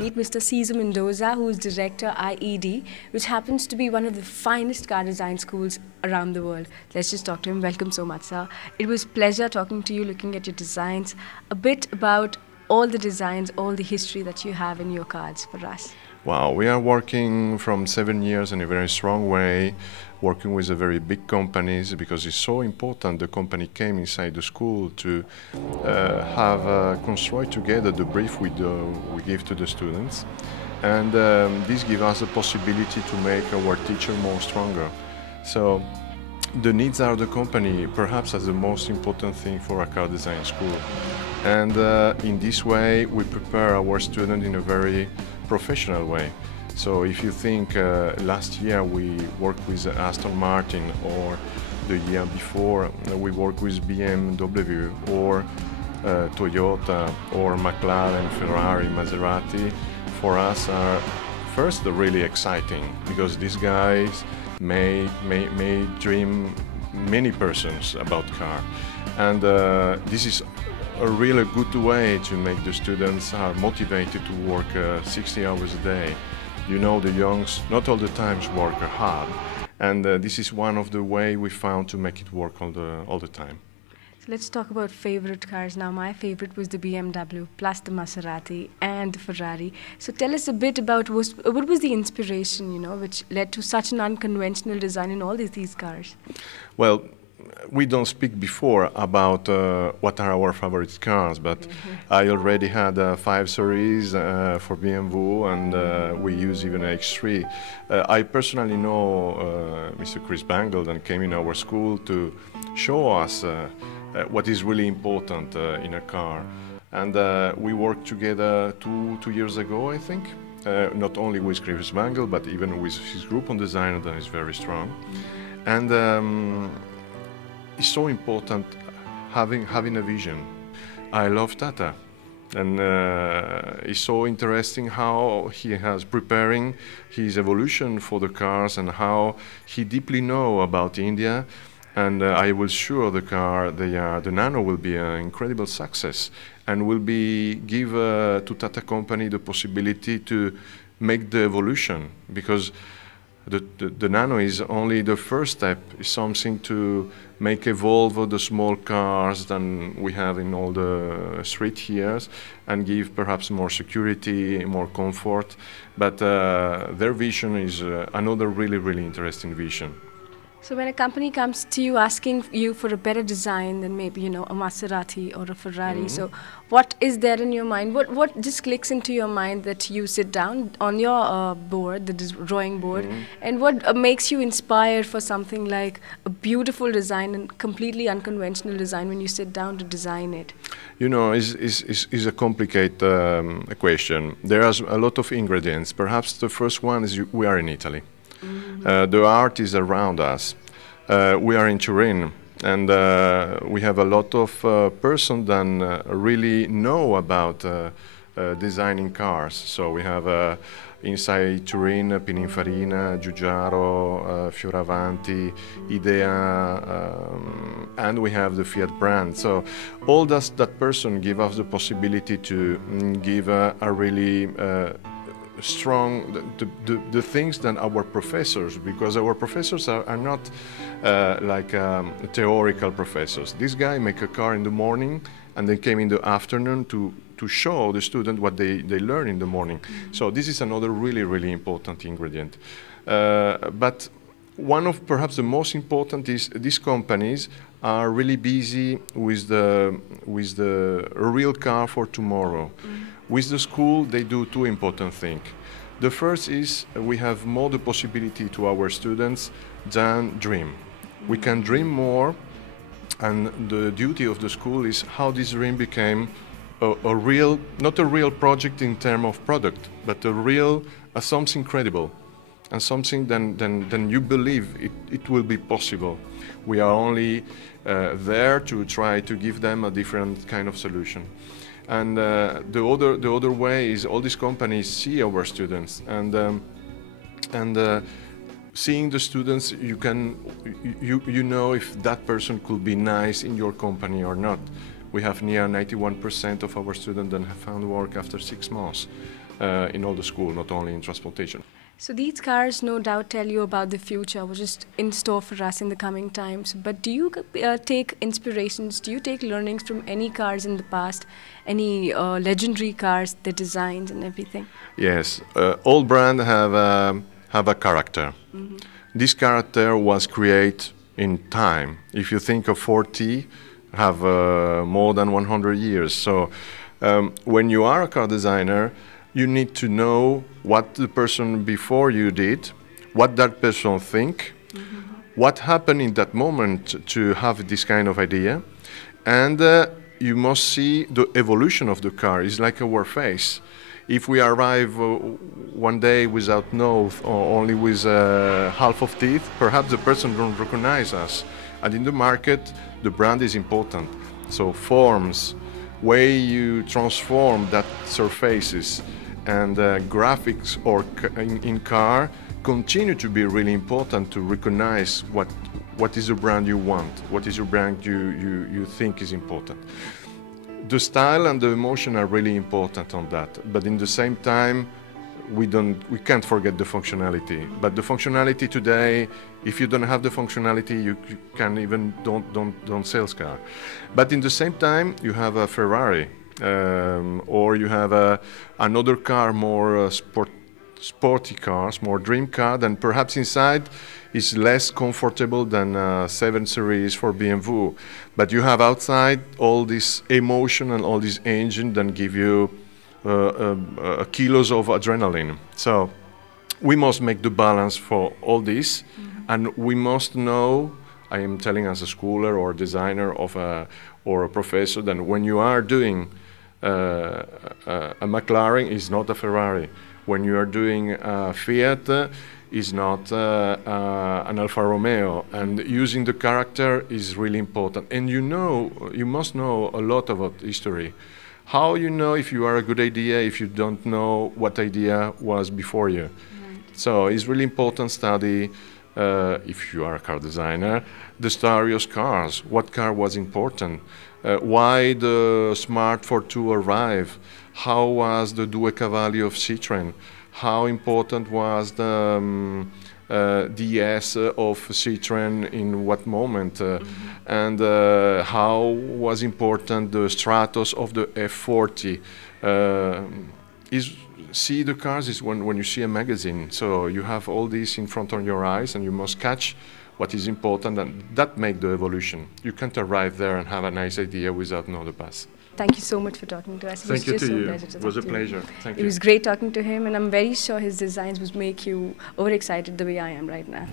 Meet Mr. Cesar Mendoza, who is Director IED, which happens to be one of the finest car design schools around the world. Let's just talk to him. Welcome so much, sir. It was a pleasure talking to you, looking at your designs, a bit about all the designs, all the history that you have in your cars for us. Wow, we are working from 7 years in a very strong way, working with very big companies because it's so important. The company came inside the school to construct together the brief we give to the students, and this gives us the possibility to make our teacher more stronger. So the needs of the company perhaps as the most important thing for a car design school, and in this way we prepare our students in a very professional way. So if you think last year we worked with Aston Martin, or the year before we worked with BMW, or Toyota, or McLaren, Ferrari, Maserati, for us are first really exciting because these guys may dream many persons about car, and this is a really good way to make the students are motivated to work 60 hours a day. You know, the youngs not all the times work hard, and this is one of the way we found to make it work all the time. So let's talk about favorite cars now. My favorite was the BMW, plus the Maserati and the Ferrari. So tell us a bit about what was the inspiration, which led to such an unconventional design in all these cars? Well, we don't speak before about what are our favorite cars, but I already had 5 series for BMW, and we use even X3. I personally know Mr. Chris Bangle, and came in our school to show us what is really important in a car. And we worked together two years ago, I think, not only with Chris Bangle, but even with his group on design that is very strong. And it's so important having a vision. I love Tata, and it's so interesting how he has preparing his evolution for the cars and how he deeply know about India. And I will sure the Nano will be an incredible success and will give to Tata company the possibility to make the evolution, because the Nano is only the first step, is something to make evolve the small cars than we have in all the street here, and give perhaps more security, more comfort. But their vision is another really interesting vision. So when a company comes to you asking you for a better design than maybe, a Maserati or a Ferrari, so what is there in your mind? What just clicks into your mind that you sit down on your board, the drawing board, and what makes you inspired for something like a beautiful design and completely unconventional design when you sit down to design it? Is a complicated question. There are a lot of ingredients. Perhaps the first one is we are in Italy. The art is around us. We are in Turin, and we have a lot of persons that really know about designing cars. So we have inside Turin, Pininfarina, Giugiaro, Fioravanti, Idea, and we have the Fiat brand. So all that person give us the possibility to give a really strong the things than our professors, because our professors are not like theoretical professors. This guy make a car in the morning and they came in the afternoon to show the student what they learn in the morning. So this is another really important ingredient. But one of perhaps the most important is these companies are really busy with the real car for tomorrow. With the school, they do 2 important things. The first is we have more the possibility to our students than dream. We can dream more, and the duty of the school is how this dream became a real, not a real project in terms of product, but a real, something credible, and something then you believe it will be possible. We are only there to try to give them a different kind of solution. And the other way is all these companies see our students, and seeing the students, you know if that person could be nice in your company or not. We have near 91% of our students that have found work after 6 months. in all the school, not only in transportation. So these cars no doubt tell you about the future, which is in store for us in the coming times. But do you take inspirations, do you take learnings from any cars in the past, any legendary cars, the designs and everything? Yes, all brands have a character. Mm-hmm. This character was created in time. If you think of 40, have more than 100 years. So when you are a car designer, you need to know what the person before you did, what that person think, what happened in that moment to have this kind of idea, and you must see the evolution of the car. It's like our face. If we arrive one day without nose or only with half of teeth, perhaps the person don't recognize us. And in the market, the brand is important. So forms, way you transform that surfaces, and graphics or in car continue to be really important to recognize what is the brand you want, what is your brand you think is important. The style and the emotion are really important on that, but in the same time we can't forget the functionality. But the functionality today, if you don't have the functionality, you can even don't sell car. But in the same time, you have a Ferrari. Or you have another car, more sporty cars, more dream car, then perhaps inside is less comfortable than 7 Series for BMW. But you have outside all this emotion and all this engine that give you kilos of adrenaline. So we must make the balance for all this, and we must know, I am telling as a schooler or designer or a professor, that when you are doing a McLaren is not a Ferrari. When you are doing a Fiat is not an Alfa Romeo. And using the character is really important. And you must know a lot about history. How you know if you are a good idea if you don't know what idea was before you? Right. So it's really important study, if you are a car designer, the story of cars. What car was important? Why the Smart 42 arrived? How was the Due Cavalli of Citroën? How important was the DS of Citroën in what moment? And how was important the Stratos of the F40? See the cars is when you see a magazine. So you have all this in front of your eyes and you must catch what is important, and that makes the evolution. You can't arrive there and have a nice idea without knowing the past. Thank you so much for talking to us. Thank you to you. It was a pleasure. Thank you. It was great talking to him, and I'm very sure his designs would make you overexcited the way I am right now.